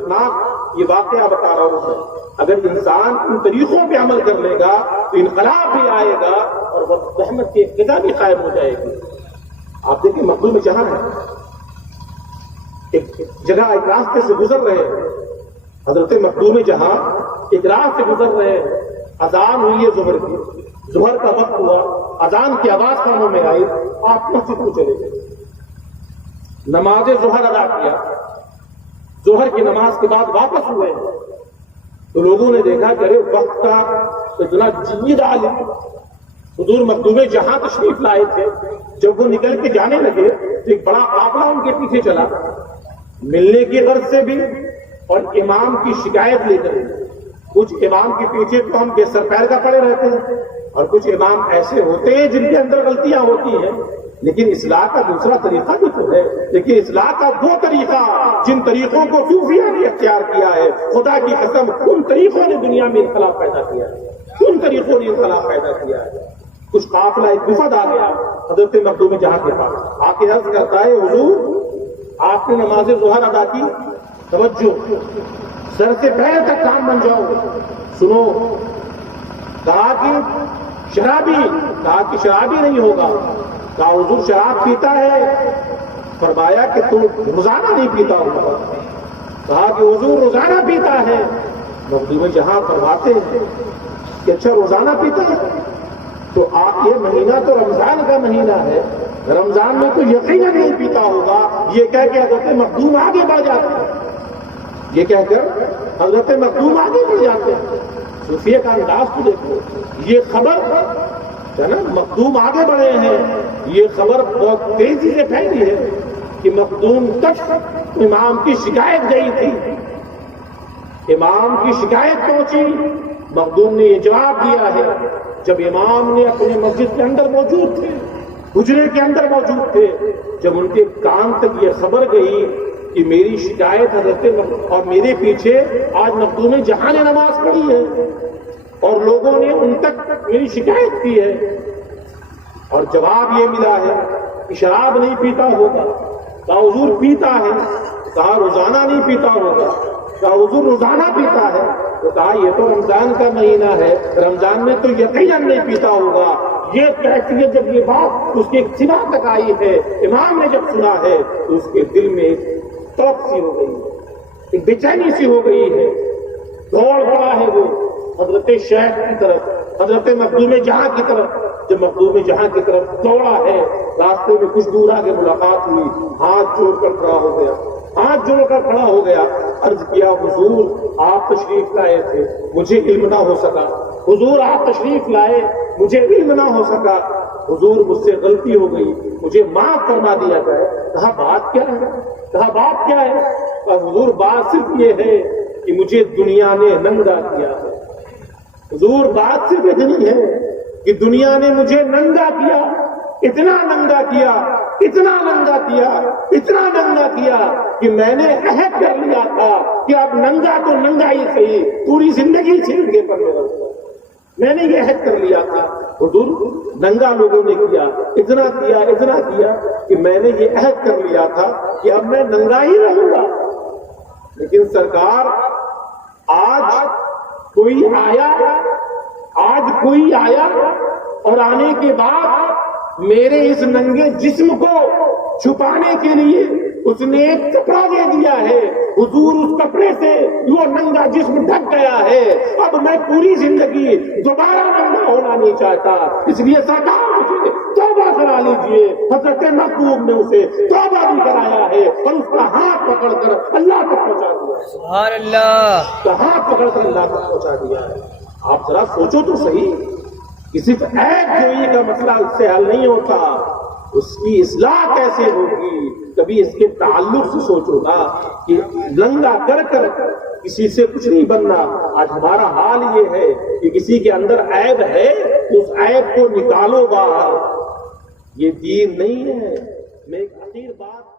دردناک یہ واقعہ بتا رہا ہوں میں، اگر انسان ان طریقوں پہ عمل کر لے گا تو انقلاب بھی آئے گا اور وہ رحمت کی ابتدا بھی قائم ہو جائے گی۔ آپ دیکھیں مقبول میں جہاں ہے، ایک جگہ ایک راستے سے گزر رہے ہیں، حضرت مخدوم جہاں ایک راہ سے گزر رہے ہیں، اذان ہوئی ہے ظہر کی، ظہر کا وقت ہوا، اذان کی آواز کانوں میں آئی، آپ مسجد کو چلے گئے، نماز ظہر ادا کیا، ظہر کی نماز کے بعد واپس ہوئے تو لوگوں نے دیکھا کہ ارے وقت کا اتنا جید عالم حضور مخدوم جہاں تشریف لائے تھے، جب وہ نکل کے جانے لگے تو ایک بڑا قافلہ ان کے پیچھے چلا، ملنے کی غرض سے بھی اور امام کی شکایت لے کر۔ کچھ امام کے پیچھے تو ہم بے سر پیر کا پڑے رہتے ہیں، اور کچھ امام ایسے ہوتے ہیں جن کے اندر غلطیاں ہوتی ہیں، لیکن اصلاح کا دوسرا طریقہ بھی تو ہے۔ لیکن اصلاح کا وہ طریقہ جن طریقوں کو صوفیہ نے اختیار کیا ہے، خدا کی قسم ان طریقوں نے دنیا میں انقلاب پیدا کیا ہے، ان طریقوں نے انقلاب پیدا کیا ہے۔ کچھ قافلہ ایک وفد آ گیا حضرت مخدوم جہاں کے پاس، آ کے عرض کرتا ہے حضور آپ نے نماز ظہر ادا کی، توجہ سر سے پیر تک کام بن جاؤ، سنو، کہا کہ شرابی، کہا کہ شرابی نہیں ہوگا، کہا حضور شراب پیتا ہے، فرمایا کہ تم روزانہ نہیں پیتا ہوگا، کہا کہ حضور روزانہ پیتا ہے، مخدوم جہاں فرماتے ہیں کہ اچھا روزانہ پیتا ہے، تو آپ یہ مہینہ تو رمضان کا مہینہ ہے، رمضان میں تو یقیناً نہیں پیتا ہوگا، یہ کہہ کے حضرت مخدوم آگے بڑھ جاتے ہیں، یہ کہہ کر حضرت مخدوم آگے بڑھ جاتے ہیں۔ صوفیہ کا انداز تو دیکھو، یہ خبر ہے نا، مخدوم آگے بڑھے ہیں، یہ خبر بہت تیزی سے پھیلی ہے کہ مخدوم تک امام کی شکایت گئی تھی، امام کی شکایت پہنچی، مخدوم نے یہ جواب دیا ہے، جب امام نے اپنے مسجد کے اندر موجود تھے، حجرے کے اندر موجود تھے، جب ان کے کان تک یہ خبر گئی کہ میری شکایت حضرت اور میرے پیچھے آج مخدوم جہاں نے نماز پڑھی ہے اور لوگوں نے ان تک میری شکایت کی ہے، اور جواب یہ ملا ہے کہ شراب نہیں پیتا ہوگا، کہا حضور پیتا ہے، کہا روزانہ نہیں پیتا ہوگا، کہا حضور روزانہ پیتا ہے، تو کہا یہ تو رمضان کا مہینہ ہے، رمضان میں تو یقیناً نہیں پیتا ہوگا۔ یہ کہتی ہے جب یہ بات اس کے سنا تک آئی ہے، امام نے جب سنا ہے تو اس کے دل میں ایک تڑپ سی ہو گئی ہے، ایک بے چینی سی ہو گئی ہے، دوڑ پڑا ہے وہ حضرت شیخ کی طرف، حضرت مخدوم جہاں کی طرف۔ جب مخدوم جہاں کی طرف دوڑا ہے، راستے میں کچھ دور آگے ملاقات ہوئی، ہاتھ جوڑ کر کھڑا ہو گیا، ہاتھ جوڑ کر کھڑا ہو گیا، عرض کیا حضور آپ تشریف لائے تھے، مجھے علم نہ ہو سکا، حضور آپ تشریف لائے، مجھے علم نہ ہو سکا، حضور مجھ سے غلطی ہو گئی، مجھے معاف فرما دیا جائے۔ کہا بات کیا ہے؟ کہا بات کیا ہے؟ کہا حضور بات صرف یہ ہے کہ مجھے دنیا نے ننگا کیا ہے، حضور بات صرف اتنی ہے کہ دنیا نے مجھے ننگا کیا، اتنا ننگا کیا، اتنا ننگا کیا، اتنا ننگا کیا کہ میں نے عہد کر لیا تھا کہ اب ننگا تو ننگا ہی صحیح، پوری زندگی چھینکے پر میرا، میں نے یہ عہد کر لیا تھا۔ حضور ننگا لوگوں نے کیا، اتنا کیا، اتنا کیا کہ میں نے یہ عہد کر لیا تھا کہ اب میں ننگا ہی رہوں گا۔ لیکن سرکار آج کوئی آیا اور آنے کے بعد میرے اس ننگے جسم کو چھپانے کے لیے اس نے ایک کپڑا دے دیا ہے، حضور اس کپڑے سے وہ ننگا جسم ڈھک گیا ہے، اب میں پوری زندگی دوبارہ ننگا ہونا نہیں چاہتا، اس لیے سرکار مجھے توبہ کرا لیجئے۔ حضرت مخدوم نے اسے توبہ بھی کرایا ہے اور اس کا ہاتھ پکڑ کر اللہ تک پہنچا دیا، سبحان اللہ، اس کا ہاتھ پکڑ کر اللہ تک پہنچا دیا ہے۔ آپ ذرا سوچو تو صحیح، کسی عیب جوئی کا مسئلہ اس سے حل نہیں ہوتا، اس کی اصلاح کیسے ہوگی؟ کبھی اس کے تعلق سے سوچو نا کہ ننگا کر کر کسی سے کچھ نہیں بننا۔ آج ہمارا حال یہ ہے کہ کسی کے اندر عیب ہے تو اس عیب کو نکالو باہر، یہ دین نہیں ہے۔ میں ایک اخیر بات